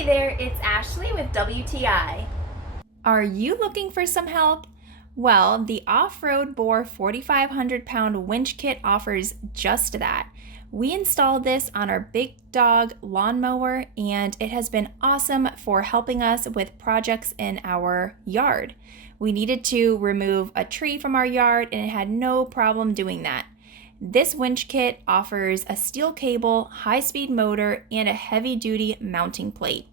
Hey there, it's Ashley with WTI. Are you looking for some help? Well, the Offroad BOAR 4,500 pound winch kit offers just that. We installed this on our big dog lawnmower and it has been awesome for helping us with projects in our yard. We needed to remove a tree from our yard and it had no problem doing that. This winch kit offers a steel cable, high-speed motor, and a heavy-duty mounting plate.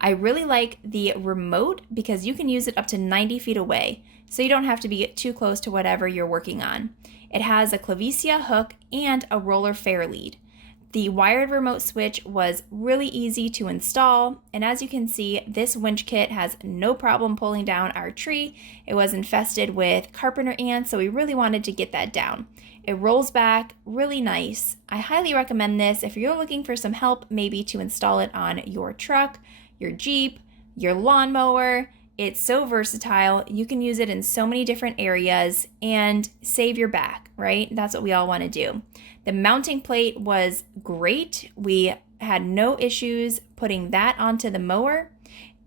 I really like the remote because you can use it up to 90 feet away, so you don't have to be too close to whatever you're working on. It has a 𝐒𝐓 hook and a roller fair lead. The wired remote switch was really easy to install, and as you can see, this winch kit has no problem pulling down our tree. It was infested with carpenter ants, so we really wanted to get that down. It rolls back really nice. I highly recommend this if you're looking for some help, maybe to install it on your truck, your Jeep, your lawnmower. It's so versatile. You can use it in so many different areas and save your back, right? That's what we all want to do. The mounting plate was great. We had no issues putting that onto the mower.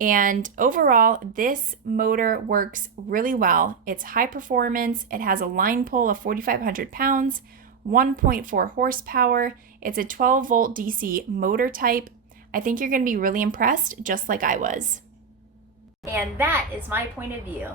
And overall, this motor works really well. It's high performance. It has a line pull of 4,500 pounds, 1.4 horsepower. It's a 12 volt DC motor type. I think you're going to be really impressed, just like I was. And that is my point of view.